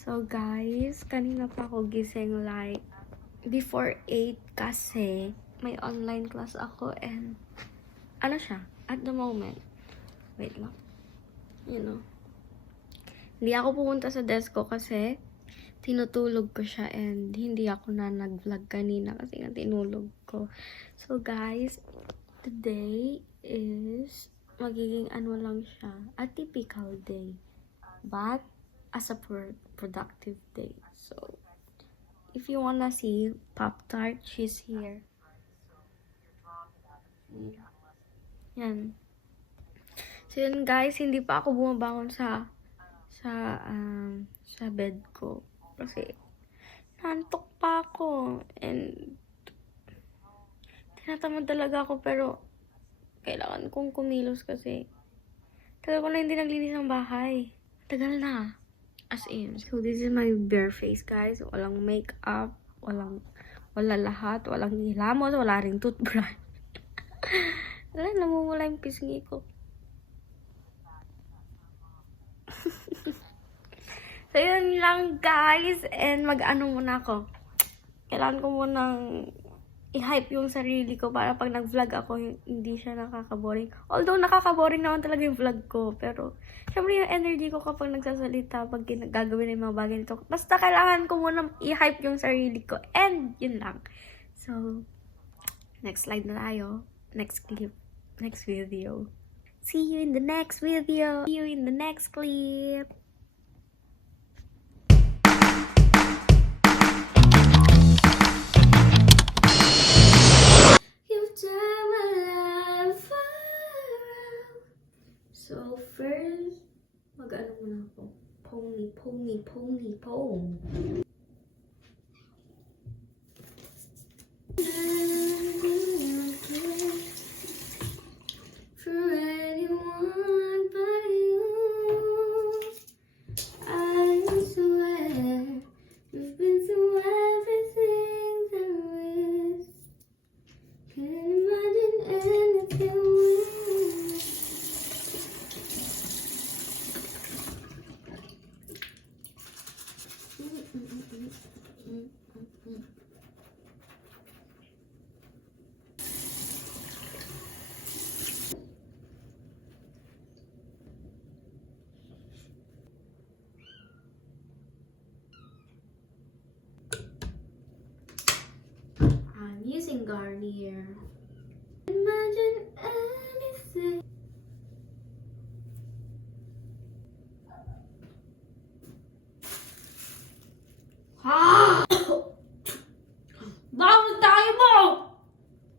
So guys, kanina pa ako gising like before 8 kasi may online class ako and ano siya, at the moment. Wait lang. Hindi ako pumunta sa desk ko kasi tinutulog ko siya and hindi ako na nag-vlog kanina kasi nga tinulog ko. So guys, today is magiging ano lang siya, a typical day. But as a productive day. So, if you wanna see Pop-Tart, she's here. Yan. So yun guys, hindi pa ako bumabangon sa bed ko kasi nantok pa ako and tinatamad talaga ako pero kailangan kong kumilos kasi tagal ko na hindi naglinis ng bahay. Tagal na. As in. So, this is my bare face, guys. Walang makeup. Wala lahat. Walang hilamos. Wala ring toothbrush. Wala, namumula yung pisngi ko. So, yun lang, guys. And mag-ano muna ako. Kailangan ko munang i-hype yung sarili ko para pag nag-vlog ako, hindi siya nakaka-boring. Although, nakaka-boring naman talaga yung vlog ko. Pero, syempre yung energy ko kapag nagsasalita, pag gagawin yung mga bagay nito. Basta kailangan ko muna i-hype yung sarili ko. And, yun lang. So, next slide na tayo. Next clip. Next video. See you in the next video. See you in the next clip. So, first, mag-ano muna ako. Pony. For anyone but you, I swear, you've been through everything there is. Can't imagine anything worse. I'm using Garnier. Imagine anything. Baon tayo mo!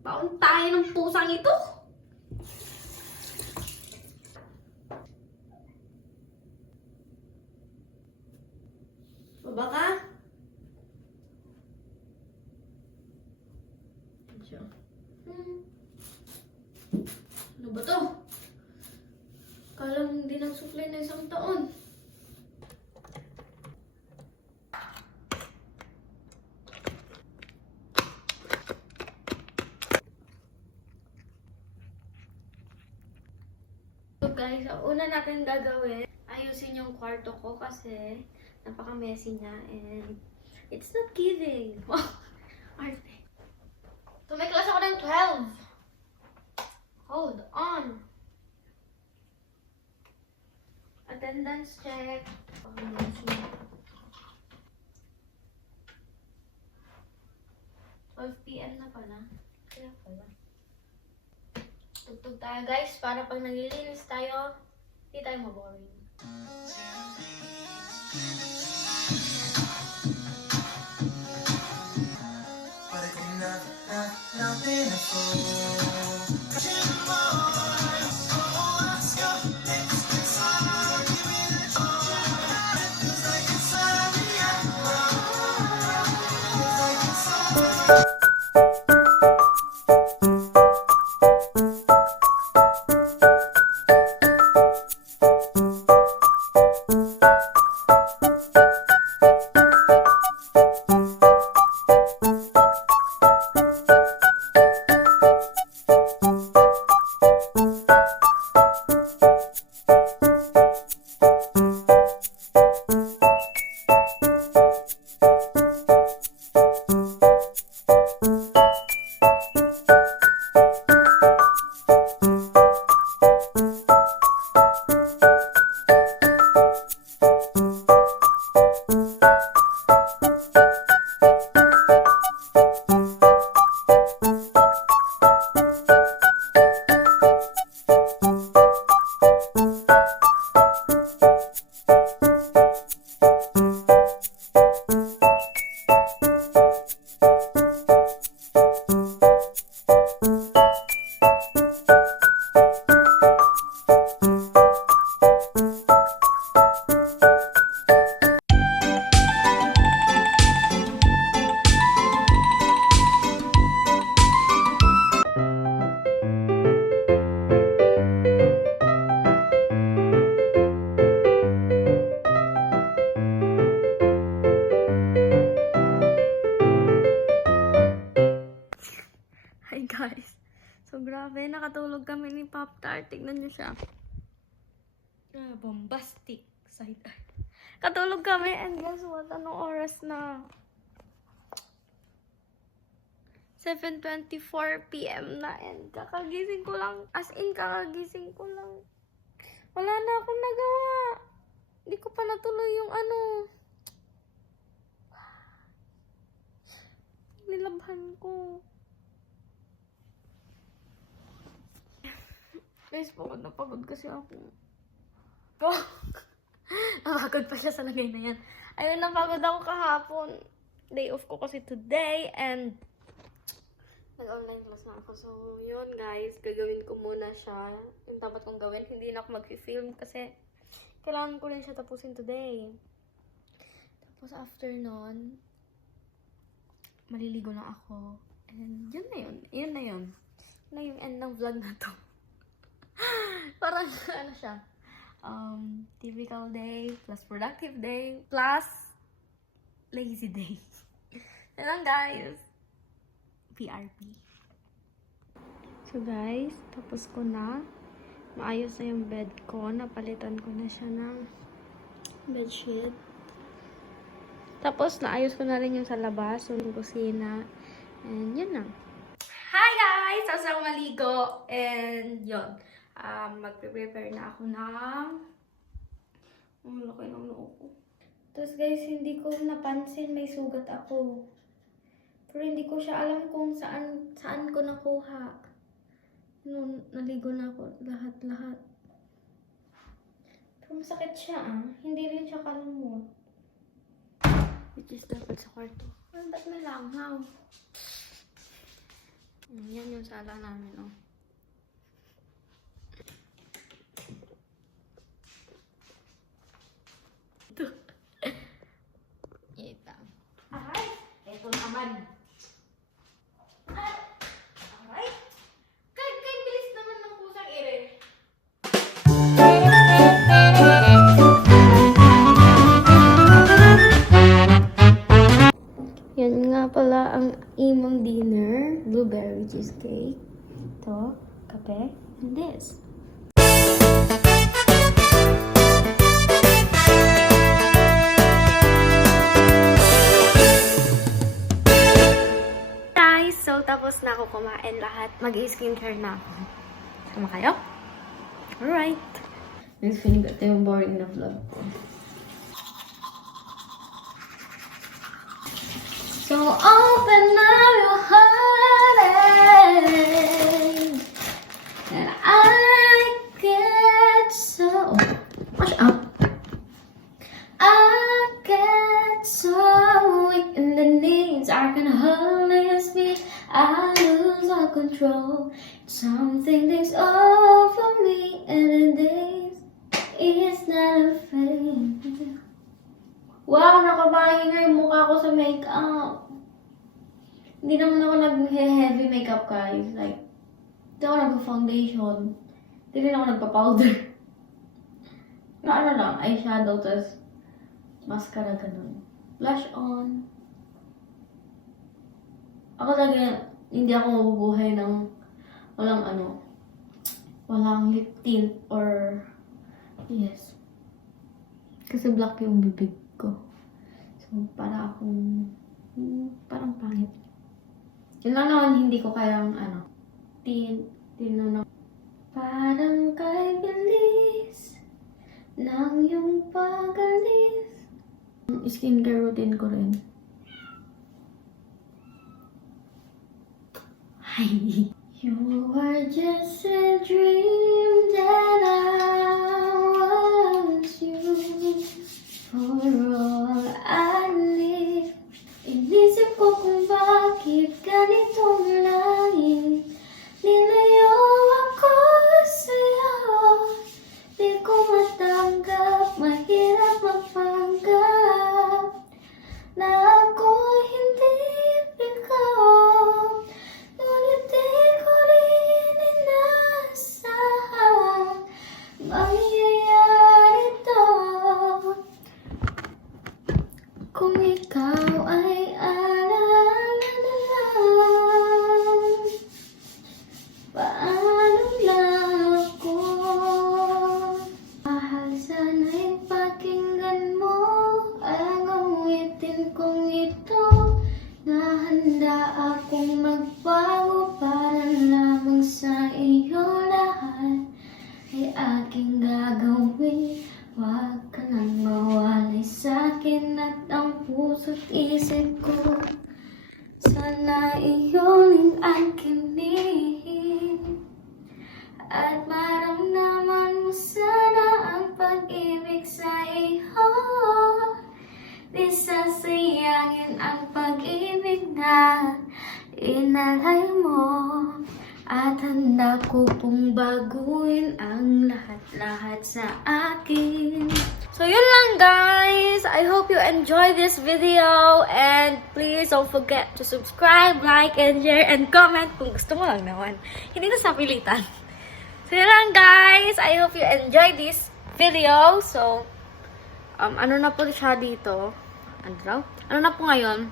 Baon tayo ng pusang ito! Baba ka? Ano ba to? Kala mo hindi nang supply na isang taon. So guys, ang una natin gagawin, ayusin yung kwarto ko kasi napaka-messy niya and it's not giving. Arte. So may class ako ng 12. Hold on. Attendance check. 12 PM na pala. Kaya pala. Tugtog tayo guys para pag naglilinis tayo, hindi tayo maboring. grabe. Nakatulog kami ni Pop-Tart. Tignan niyo siya. Bombastic side eye. Katulog kami and guess what? Anong oras na? 7:24 PM na and kakagising ko lang. As in, kakagising ko lang. Wala na akong nagawa. Hindi ko pa natuloy yung ano. Nilabhan ko. Guys, pagod na pagod kasi ako. Oh. Napagod pa siya sa lagay na yan. Ayun, napagod ako kahapon. Day off ko kasi today and nag-online class na ako. So, yun guys, gagawin ko muna siya. Yung dapat kong gawin. Hindi na ako mag-film kasi kailangan ko rin siya tapusin today. Tapos after nun, maliligo na ako. And yun na yun. Yun na yun. Yun na yung end ng vlog na to. Parang ano siya. Typical day, plus productive day, plus lazy day. Yan lang guys. PRP. So guys, tapos ko na. Maayos na yung bed ko. Napalitan ko na siya ng bedsheet. Tapos naayos ko na rin yung sa labas, yung kusina. And yun na. Hi guys! Tapos ako maligo. And yun. Magpe-prepare na ako ng laki ng noo ko. Tapos guys, hindi ko napansin may sugat ako. Pero hindi ko siya alam kung saan ko nakuha. Nung naligo na ako lahat-lahat. Pero masakit siya Hindi rin siya kalumot. Which is dapat sa kwarto. Ba't may langaw? Yan yung sala namin Ito. Aray! Ito naman. Aray! Kay bilis naman ng pusang ere. Yan nga pala ang imong dinner. Blueberry cheesecake. Ito, kape, and this. So, tapos na ako kumain lahat. Mag-skincare na ako. Sama kayo? Alright. Next, feeling ko ito yung boring na vlog ko. So, open up your heart and I get so... Watch out. I get so weak in the knees. I can hardly speak. I lose all control. Something takes over me, and the days it's not a fate. Wow, nakabahinga yung mukha ko sa makeup. Hindi naman ako nag-heavy makeup, guys. Like, hindi ako nag-foundation. Hindi rin ako nagpa-powder. Na ano lang, eyeshadow, tas mascara, ganun. Blush on. Ako talaga, hindi ako mabubuhay ng walang lip tint or, yes. Kasi black yung bibig ko. So, parang pangit. Yun lang naman, hindi ko kayang, tint na. Parang kay bilis ng yung pagalis. Skincare routine ko rin. You are just a dream that I was you. For all I live. Inisip ko kung bakit ganitong langit. Nilayo ako sa'yo. Di ko matanggap, mahirap mapanggap na ako hindi ikaw. Ngunit di ko rin inasahan mangyayari to. Kung ikaw ay alala na lang. akong magbago para lamang sa iyo lahat ay aking gagawin. Huwag ka nang mawalay sa'kin at ang puso't isip ko. Sana iyon ang kinihin at maramdaman mo sana ang pag-ibig sa iyo. Di sasayangin ang pag-ibig na inalay mo. At handa ko pong baguhin ang lahat-lahat sa akin. So yun lang guys. I hope you enjoyed this video. And please don't forget to subscribe, like, and share, and comment kung gusto mo lang naman. Hindi na sa pilitan. So yun lang guys. I hope you enjoyed this video. So, ano na po siya dito? Ano na po ngayon?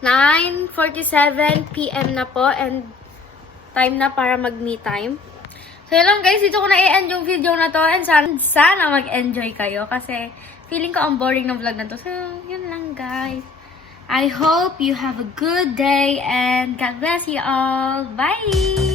9:47 PM na po. And time na para mag-me time. So yun lang guys, dito ko na i-end yung video na to. And sana mag-enjoy kayo. Kasi feeling ko ang boring ng vlog na to. So yun lang guys. I hope you have a good day. And God bless you all. Bye!